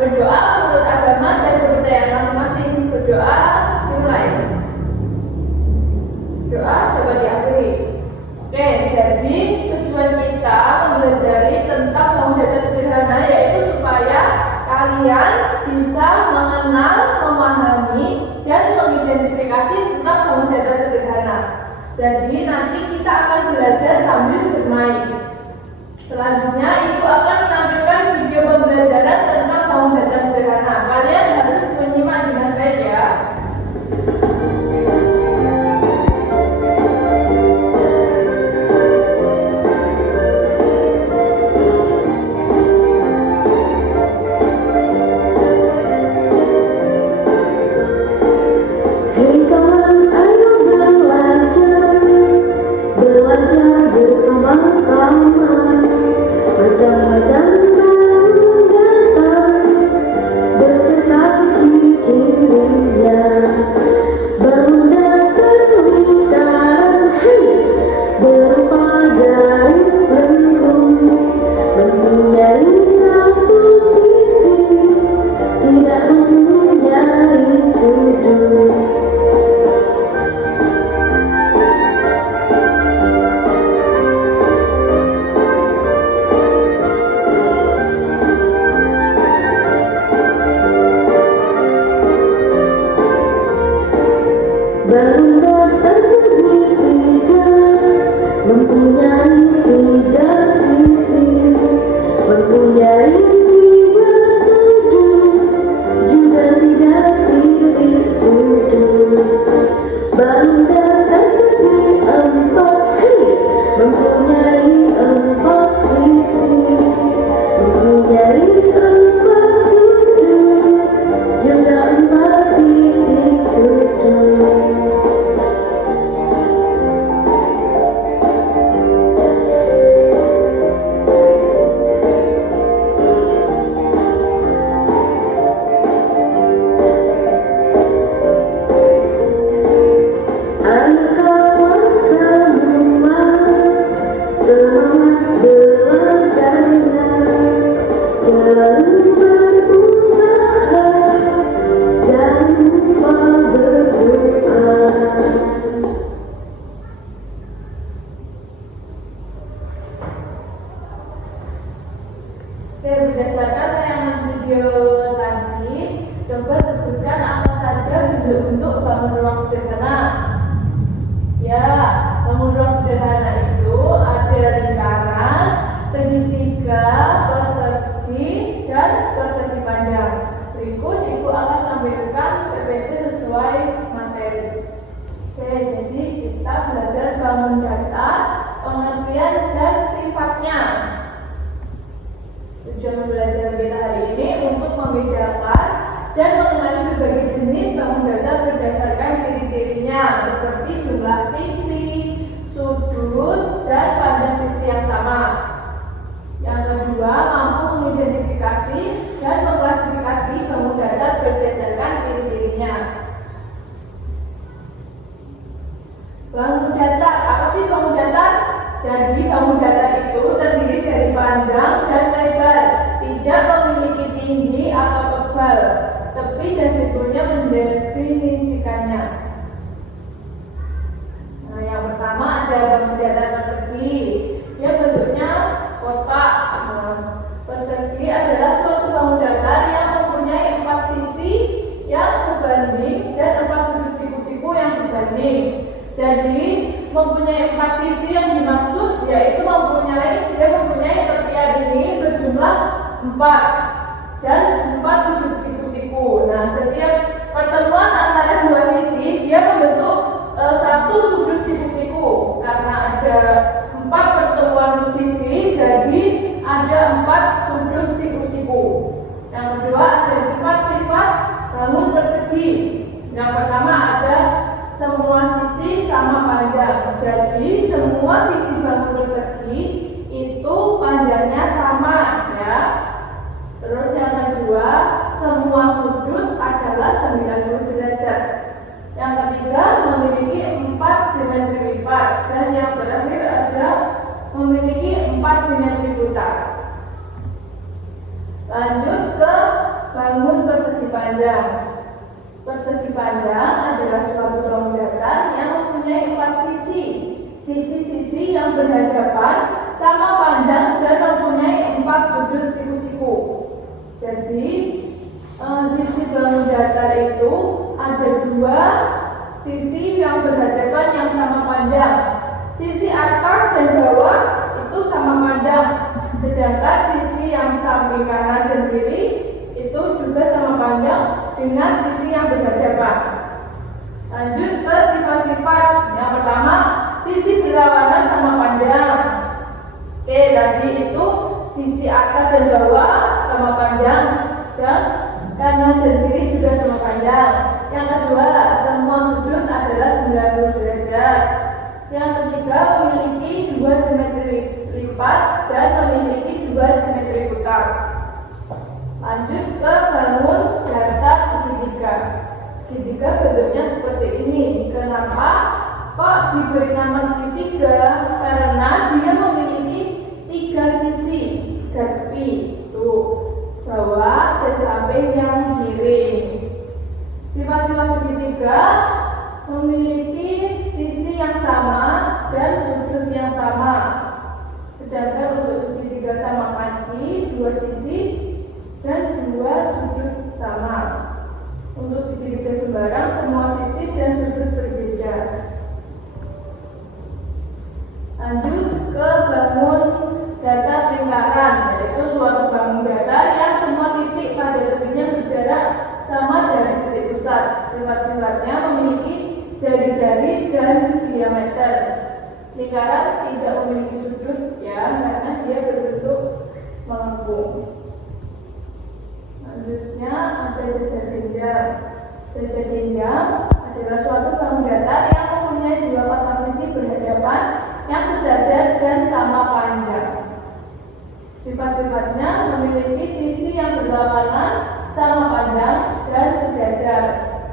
Berdoa menurut agama dan kepercayaan masing-masing. Berdoa dimulai. Doa dapat diakhiri. Oke, jadi tujuan kita mempelajari tentang bangun data sederhana yaitu supaya kalian bisa mengenal, memahami, dan mengidentifikasi tentang bangun data sederhana. Jadi nanti kita akan belajar sambil bermain. Selanjutnya Ibu akan menampilkan video pembelajaran tentang bangun data sederhana. Kalian harus menyimak dengan baik ya. Belajar bersama-sama, macam-macam bangun data beserta ciri-cirinya. Bangun data lingkaran, berupa garis lengkung, mempunyai satu sisi, tidak mempunyai sudut. Bangun data segitiga, mempunyai tiga sisi, mempunyai tiga sudut, juga tiga titik sudut. Bangun data segi empat, mempunyai empat sisi, mempunyai empat sudut, juga empat titik sudut. Ayo kawan semua, semangat belajarnya, selalu berusaha, jangan lupa berdoa. Berdasarkan tayangan video tadi, coba sebutkan apa saja bentuk-bentuk bangun ruang sederhana. Ya, bangun ruang sederhana itu ada lingkaran, segitiga, persegi, dan persegi panjang. Berikut Ibu akan tampilkan PPT sesuai materi. Oke, jadi kita belajar bangun data, pengertian dan sifatnya. Tujuan belajar kita hari ini untuk membedakan dan mengenali berbagai jenis bangun data berdasarkan ciri-cirinya seperti jumlah sisi, sudut, dan panjang sisi yang sama. Yang kedua, mampu mengidentifikasi dan mengklasifikasi bangun data berdasarkan ciri-cirinya. Bangun data, apa sih bangun data? Jadi bangun data itu terdiri dari panjang dan lebar, tidak memiliki tinggi atau tebal, tepi dan sebelumnya mendefinisikannya. Nah, yang pertama ada bangun data persegi, dia bentuknya kotak. Nah, persegi adalah suatu bangun data yang mempunyai 4 sisi yang sebanding dan 4 sudut siku-siku yang sebanding. Jadi mempunyai 4 sisi yang dimaksud yaitu mempunyai tepian ini berjumlah 4 dan 4 sudut siku-siku. Nah, setiap pertemuan antara dua sisi dia membentuk satu sudut siku-siku. Karena ada 4 pertemuan sisi, jadi ada 4 sudut siku-siku. Yang kedua ada sifat-sifat bangun persegi. Yang pertama ada semua sisi sama panjang. Jadi semua sisi bangun persegi itu panjangnya sama ya. Terus yang kedua, semua sudut adalah 90 derajat. Yang ketiga, memiliki 4 simetri lipat. Dan yang terakhir adalah memiliki 4 simetri buta. Lanjut ke panjang. Persegi panjang adalah suatu bangun datar yang mempunyai 4 sisi. Sisi-sisi yang berhadapan sama panjang dan mempunyai 4 sudut siku-siku. Jadi sisi bangun datar itu ada 2 sisi yang berhadapan yang sama panjang. Sisi atas dan bawah itu sama panjang, sedangkan sisi yang samping kanan dan kiri itu juga sama panjang dengan sisi yang berhadapan. Lanjut ke sifat-sifat. Yang pertama, sisi berlawanan sama panjang. Oke, tadi itu sisi atas dan bawah sama panjang dan kanan dan kiri juga sama panjang. Yang kedua, semua sudut adalah 90 derajat. Yang ketiga, memiliki 2 simetri lipat dan memiliki 2 simetri putar. Lanjut ke bangun datar segitiga. Segitiga bentuknya seperti ini. Kenapa kok diberi nama segitiga? Karena dia memiliki 3 sisi, tepi, bawah dan samping yang miring. Sifat-sifat segitiga memiliki sisi yang sama dan sudut yang sama. Sedangkan untuk segitiga sama lagi 2 sisi dan 2 sudut sama. Untuk segitiga sembarang semua sisi dan sudut berbeda. Lanjut ke bangun datar lingkaran, yaitu suatu bangun datar yang semua titik pada tepinya berjarak sama dari titik pusat. Sifat-sifatnya memiliki jari-jari dan diameter. Lingkaran tidak memiliki sudut ya, karena dia berbentuk melengkung. Selanjutnya ada jejak genjang. Jejak genjang adalah suatu bangun datar yang mempunyai 2 pasang sisi berhadapan yang sejajar dan sama panjang. Sifat-sifatnya memiliki sisi yang berlawanan sama panjang dan sejajar.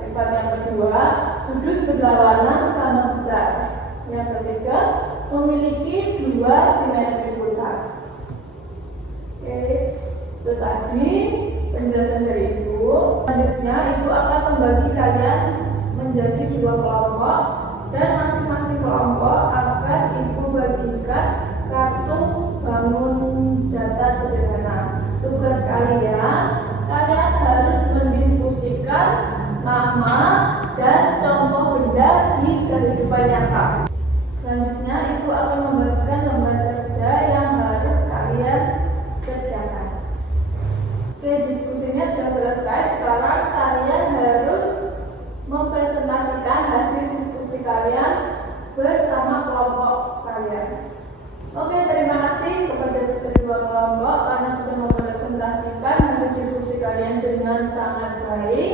Sifat yang kedua, sudut berlawanan sama besar. Yang ketiga, memiliki 2 simetri putar. Oke, itu tadi penjelasan dari itu. Selanjutnya itu akan membagi kalian menjadi 2 kelompok dan masing-masing kelompok akan ibu bagikan kartu bangun datar sederhana. Tugas kalian harus mendiskusikan nama dan contoh benda di kehidupan nyata. Selanjutnya ibu akan membagikan lembar kerja yang harus kalian kerjakan. Oke, diskusinya sudah selesai. Sekarang kalian harus mempresentasikan hasil diskusi kalian bersama kelompok kalian. Oke, terima kasih kepada kedua kelompok karena sudah mempresentasikan hasil diskusi kalian dengan sangat baik.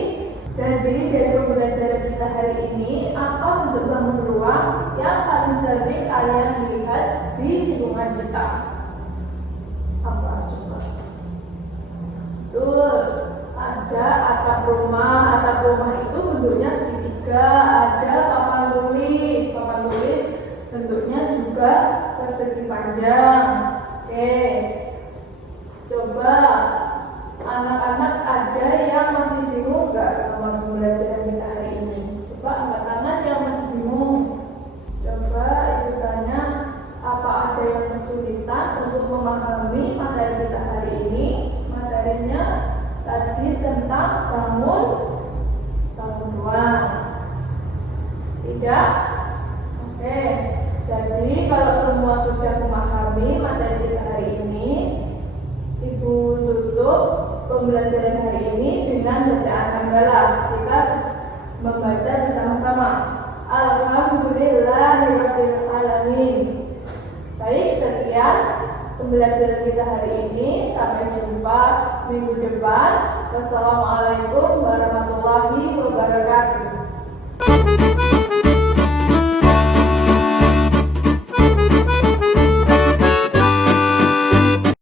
Jadi dari pembelajaran kita hari ini, apa bentuk bangun ruang yang paling sering kalian lihat di lingkungan kita? Apa coba? Betul, ada atap rumah. Atap rumah itu bentuknya segitiga. Ada papan tulis bentuknya juga persegi panjang. Oke, coba anak-anak ada yang masih bingung nggak sama pembelajaran kita hari ini? Coba angkat tangan yang masih bingung. Coba ibu tanya, apa ada yang kesulitan untuk memahami materi kita hari ini? Materinya tadi tentang bangun ruang. Tidak? Oke. Jadi kalau semua sudah memahami materi kita hari ini, ibu tutup pembelajaran hari ini dengan bacaan hamdalah. Kita membaca bersama-sama. Alhamdulillahirabbil alamin. Baik, sekian pembelajaran kita hari ini. Sampai jumpa minggu depan. Wassalamualaikum